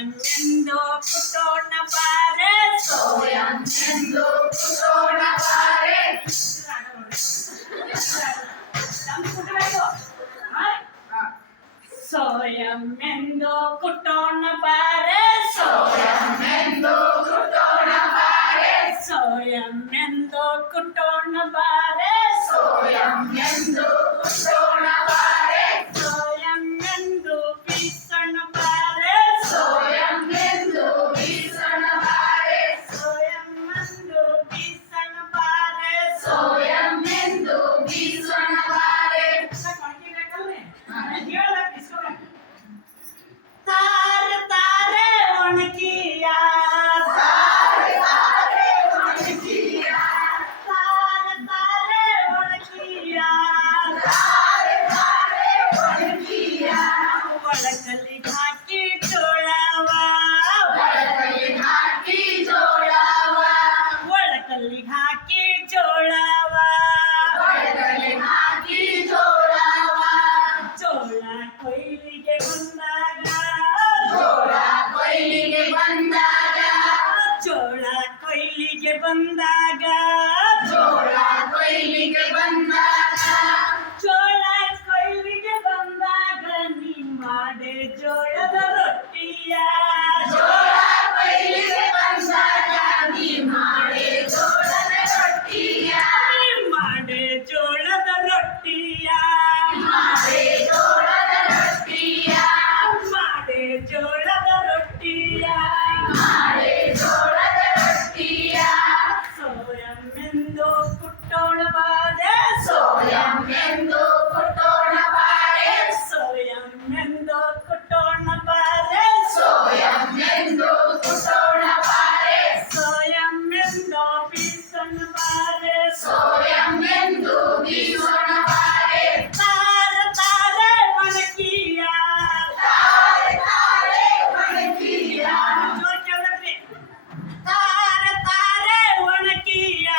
ಸೋಯಮ್ಮೆಂದು ಪುಟ್ಟೋಣ ಬಾರೆ ಸೋಯಮ್ಮೆಂದು ಪುಟ್ಟೋಣ ಬಾರೆ ಸೋಯಮ್ಮೆಂದು ಪುಟ್ಟೋಣ ಬಾರೆ ಸೋಯಮ್ಮೆಂದು ಪುಟ್ಟೋಣ ಬಾರೆ ಸೋಯಮ್ಮೆಂದು ಪುಟ್ಟೋಣ ಬಾರೆ ಸೋಯಮ್ಮೆಂದು ಪುಟ್ಟೋಣ ಬಾರೆ ಸೋಯಮ್ಮೆಂದು ಬೀಸಣ ಬಾರೆ ಸೋಯಮ್ಮೆಂದು ಬೀಸಣ ಬಾರೆ ಸೋಯಮ್ಮೆಂದು ಬೀಸಣ ಬಾರೆ ಸೋಯಮ್ಮೆಂದು ಬೀಸಣ ಬಾರೆ ತಾರೆ ತಾರೆ ಒಣಗಿಯ ತಾರೆ ತಾರೆ ಒಣಗಿಯ ತಾರೆ ತಾರೆ ಒಣಗಿಯ ತಾರೆ ತಾರೆ ಒಣಗಿಯ ಒಳಕಲ್ಲಿ ಹಾಕಿ ಜೋಳವ ಒಳಗಲಿ ಹಾಕಿ ಜೋಳವ ಒಳಕಲ್ಲಿ ಹಾಕಿ ಜೋಳವ ಒಳಗಲಿ ಹಾಕಿ ಜೋಳವ ಜೋಳ ಕೊಯ್ಲಿಗೆ ಬಂದಾಗ ಜೋಳ ಕೊಯ್ಲಿಗೆ ಬಂದಾಗ ಜೋಳ ಕೊಯ್ಲಿಗೆ ಬಂದಾಗ ಜೋಳ ಕೊಯ್ಲಿಗೆ ಬಂದಾಗ ಜೋಳ ಕೊಯ್ಲಿಗೆ ಬಂದಾಗ ನೀ ಮಾಡೆ ಜೋಳದ ರೊಟ್ಟಿಯ ಜೋಳ ಕೊಯ್ಲಿಗೆ ಬಂದಾಗ ನೀ ಮಾಡಿ ಜೋಳದ ರೊಟ್ಟಿಯ ನೀ ಮಾಡೆ ಜೋಳದ ರೊಟ್ಟಿಯ ಮಾಡಿ ಜೋಳದ ರೊಟ್ಟಿಯ ಮಾಡೆ ಜೋಳದ ರೊಟ್ಟಿಯ ಮಾಡಿ ಜೋಳದ ರೊಟ್ಟಿಯ ಸೋಯಮ್ಮೆಂದು ಪುಟ್ಟೋಣ ಬಾರೆ ಸೋಯಮ್ಮೆಂದು ಪುಟ್ಟೋಣ ಬಾರೆ ಸೋಯಮ್ಮೆಂದು ಪುಟ್ಟೋಣ ಬಾರೆ ಸೋಯಮ್ಮೆಂದು ಪುಟ್ಟೋಣ ಬಾರೆ ಸೋಯಮ್ಮೆಂದು ಬೀಸಣ ಬಾರೆ ಸೋಯಮ್ಮೆಂದು ಬೀಸೋಣ ಬಾರೆ ತಾರೆ ತಾರೆ ಒಣಗಿಯ ತಾರೆ ತಾರೆ ಒಣಗಿಯ ಜೋರ್ ಕೇಳದ್ರಿ ತಾರೆ ತಾರೆ ಒಣಗಿಯ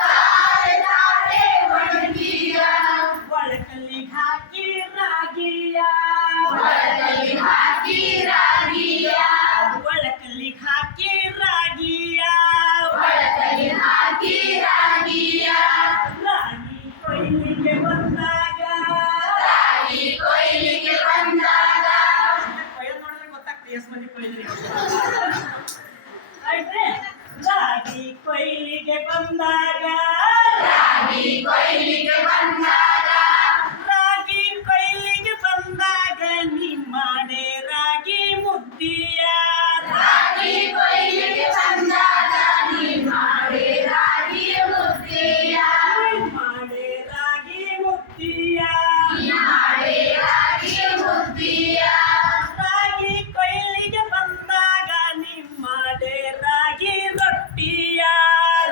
ತಾರೆ ತಾರೆ ಒಣಗಿಯ ಒಳಕಲ್ಲಿ ಹಾಕಿ ರಾಗಿಯ ಒಳಗಲಿ ಹಾಕಿ ರಾಗಿಯ ಒಳಕಲ್ಲಿ ಹಾಕಿ ರಾಗಿಯ ಒಳಗಲಿ ಹಾಕಿ ರಾಗಿಯ ರಾಗಿ ಕೊಯ್ಲಿಗೆ ಬಂದಾಗ ರಾಗಿ ಕೊಯ್ಲಿಗೆ ಬಂದಾಗ ಕೊಯ್ಲು ನೋಡಿದ್ರೆ ಗೊತ್ತಾಗ್ತದೆ ಎಷ್ಟು ಮಂದಿ ಕೊಯ್ದ್ರಿ ಆಯ್ತ್ರಿ ರಾಗಿ ಕೊಯ್ಲಿಗೆ ಬಂದಾಗ ರಾಗಿ ಕೊಯ್ಲಿಗೆ ಬಂದಾಗ ರಾಗಿ ಕೊಯ್ಲಿಗೆ ಬಂದಾಗ ನೀ ಮಾಡೆ ರಾಗಿ ಮುದ್ದಿಯ ರಾಗಿ ಕೊಯ್ಲಿಗೆ ಬಂದಾಗ ನೀ ಮಾಡಿ ರಾಗಿ ಮುದ್ದಿಯ ಮಾಡೆ ರಾಗಿ ಮುದ್ದಿಯ ನೀ ಮಾಡಿ ರಾಗಿ ಮುದ್ದಿಯ ರಾಗಿ ಕೊಯ್ಲಿಗೆ ಬಂದಾಗ ನೀ ಮಾಡೆ ರಾಗಿ ರೊಟ್ಟಿಯ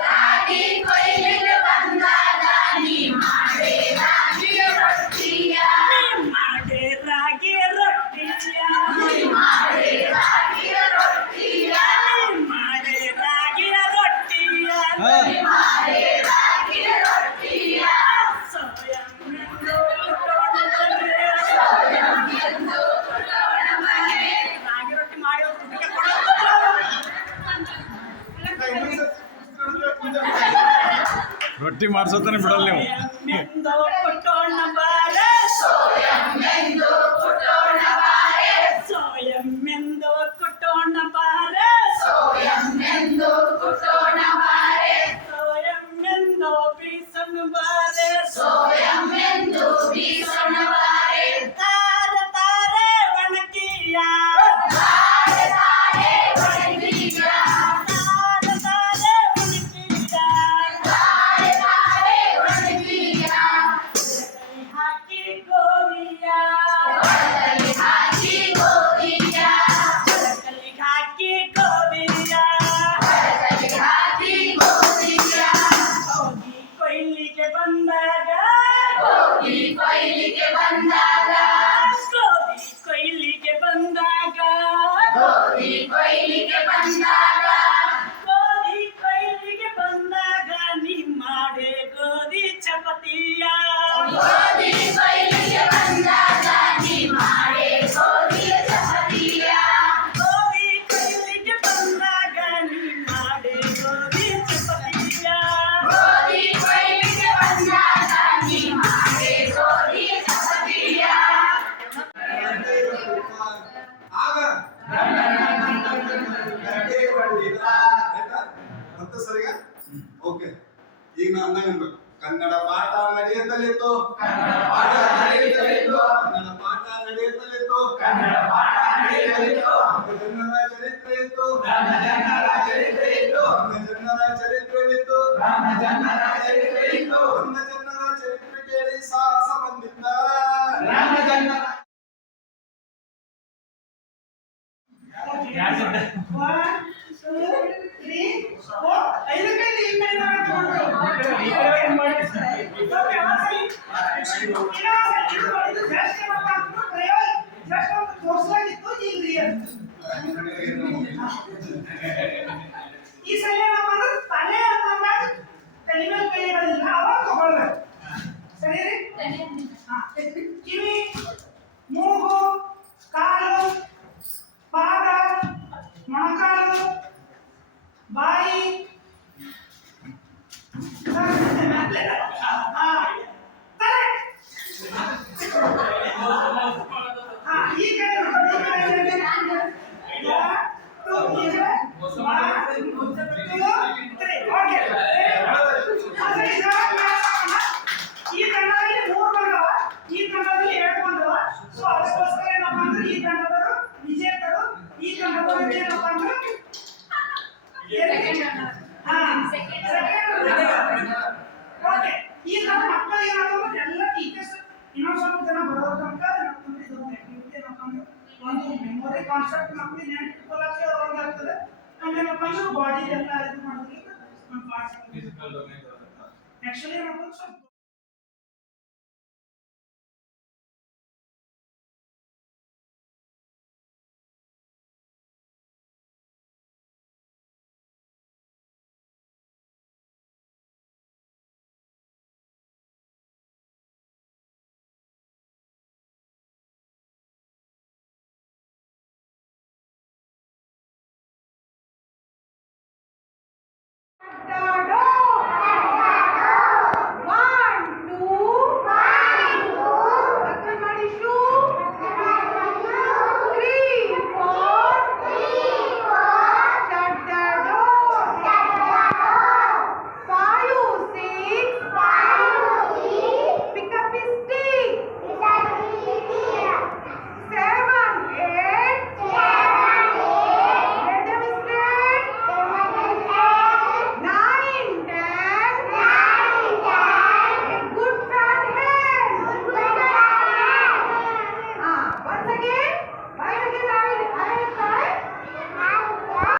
ರಾಗಿ ಕೊಯ್ಲಿಗೆ ಬಂದಾಗ ನೀ ಮಾಡಿ ರಾಗಿ ರೊಟ್ಟಿಯ ನೀ ಮಾಡೆ ರಾಗಿ ರೊಟ್ಟಿಯ ನೀ ಮಾಡಿ ರಾಗಿ ರೊಟ್ಟಿಯ ನೀ ಮಾಡೆ ರಾಗಿ ರೊಟ್ಟಿಯ ನೀ ಮಾಡಿ ರಾಗಿ ರೊಟ್ಟಿಯ ಸೋಯಮ್ಮೆಂದು ಪುಟ್ಟೋಣ ಬಾರೆ. ಸೋಯಮ್ಮೆಂದು ಪುಟ್ಟೋಣ ಬಾರೆ ರಾಗಿ ರೊಟ್ಟಿ ಮಾಡಿ ಅವ್ರು ಊಟಕ್ಕೆ ಕೊಡೋದು. ರೊಟ್ಟಿ ಮಾಡ್ಸೋತಾನೆ ಬಿಡಲ್ಲ ನೀವು. ಸೋಯಮ್ಮೆಂದು ಪುಟ್ಟೋಣ ಬಾರೆ ಸೋಯಮ್ಮೆಂದು ಪುಟ್ಟೋಣ ಬಾರೆ ಸೋಯಮ್ಮೆಂದು ಪುಟ್ಟೋಣ ಬಾರೆ ಸೋಯಮ್ಮೆಂದು ಪುಟ್ಟೋಣ ಬಾರೆ ಸೋಯಮ್ಮೆಂದು ಬೀಸಣ ಬಾರೆ ಸೋಯಮ್ಮೆಂದು ಬೀಸೋಣ ಬಾರೆ ತಾರೆ ತಾರೆ ಒಣಗಿಯ ತಾರೆ ತಾರೆ ಒಣಗಿಯ ತಾರೆ ತಾರೆ ಒಣಗಿಯ ತಾರೆ ತಾರೆ ಒಣಗಿಯ ಹಾಕಿ ಗೋವಿಯ ಒಳಗಲಿ ಹಾಕಿ ಗೋವಿಯ ಒಳಕಲ್ಲಿ ಹಾಕಿ ಗೋವಿಯ ಒಳಗಲಿ ಹಾಕಿ ಗೋವಿಯ ಹೋಗಿ ಕೊಯ್ಲಿಗೆ ಬಂದಾಗ ಹೋಗಿ ಕೊಯ್ಲಿಗೆ ಬಂದಾಗ ಗೋಧಿ ಕೊಯ್ಲಿಗೆ ಬಂದಾಗ ಗೋಧಿ ಕೊಯ್ಲಿಗೆ ಬಂದಾಗ ಗೋಧಿ ಕೊಯ್ಲಿಗೆ ಬಂದಾಗ ನೀ ಮಾಡೆ ಗೋಧಿ ಚಪಾತಿಯ ಗೋಧಿ ಕೊಯ್ಲಿಗೆ ಬಂದಾಗ ನೀ ಮಾಡಿ ಗೋಧಿಯ ಚಪಾತಿಯ ಗೋಧಿ ಗರಡಿ ಬಂಡಿತ ಆಯ್ತಾ ಮತ್ತೆ ಸರಿಗ ಓಕೆ ಈಗ ನಾನು ಅಂದಂಗ ಅನ್ಬೇಕು ಕನ್ನಡ ಪಾಠ ನಡೆಯುತ್ತಲಿತ್ತು ಕನ್ನಡ ಪಾಠ ನಡೆಯುತ್ತಲಿತ್ತು ಕನ್ನಡ ಪಾಠ ನಡೆಯುತ್ತಲಿತ್ತು ಕನ್ನಡ ಪಾಠ ನಡೆಯುತ್ತಲಿತ್ತು ಜನರ ಚರಿತ್ರೆ ಇತ್ತು ಜನರ ಚರಿತ್ರೆ ಇತ್ತು ಜನರ ಚರಿತ್ರೆ ಇತ್ತು ಜನರ ಚರಿತ್ರೆ ಇತ್ತು ಜನರ ಚರಿತ್ರೆ ಕೇಳಿ ಸಾಹಸ ಬಂದಿದ್ದ ಜನರ ಈ ಸಲ ಏನಪ್ಪ ಅಂದ್ರೆ ತಲೆ ಅಂತಂದಾಗ ತಲೆ ಮೇಲೆ ಕೈ ಇಡೋದಿಲ್ಲ ಅವಾಗ ತಗೊಳ್ಬೇಕು ಸರಿ ರೀ ಕಿವಿ ಮೂಗು ಕಾಲು ಪಾದ ಮೊಣಕಾಲು ಬಾಯಿ ತಲೆ ಈ ಕಡೆ ಈ ತಂಡದಲ್ಲಿ 3 ಬಂದವ ಈ ತಂಡದಲ್ಲಿ 2 ಬಂದವ ಸೊ ಅದಕ್ಕೋಸ್ಕರ ಏನಪ್ಪ ಅಂದ್ರೆ ಈ ತಂಡದವರು ವಿಜೇತರು ಈ ತಂಡದವರು ಏನಪ್ಪ ಅಂದ್ರೆ ಓಕೆ ಈ ನಮ್ಮ ಮಕ್ಕಳು ಏನಾದ್ರು ಎಲ್ಲ ಟೀಚರ್ಸ್ ಇನ್ನೊಂದು ಸ್ವಲ್ಪ ಜನ ಬರೋ ತನಕ ಇದೊಂದು ಆಕ್ಟಿವಿಟಿ ಏನಪ್ಪ ಅಂದ್ರೆ ಒಂದು ಮೆಮೊರಿ ಕಾನ್ಸೆಪ್ಟ್ ಮಕ್ಕಳಿಗೆ ನೆನಪಿಟ್ಕೊಳ್ಳಕ್ಕೆ ಅವ್ರಿಗಾಗ್ತದೆ ನಮ್ಗೇನಪ್ಪ ಅಂದ್ರೆ ಬಾಡಿ ಎಲ್ಲ ಇದು ಮಾಡೋದ್ರಿಂದ ಒಂದು ಪಾರ್ಟ್ಸ್ ಆಕ್ಚುಲಿ ಏನಪ್ಪ ಸ್ವಲ್ಪ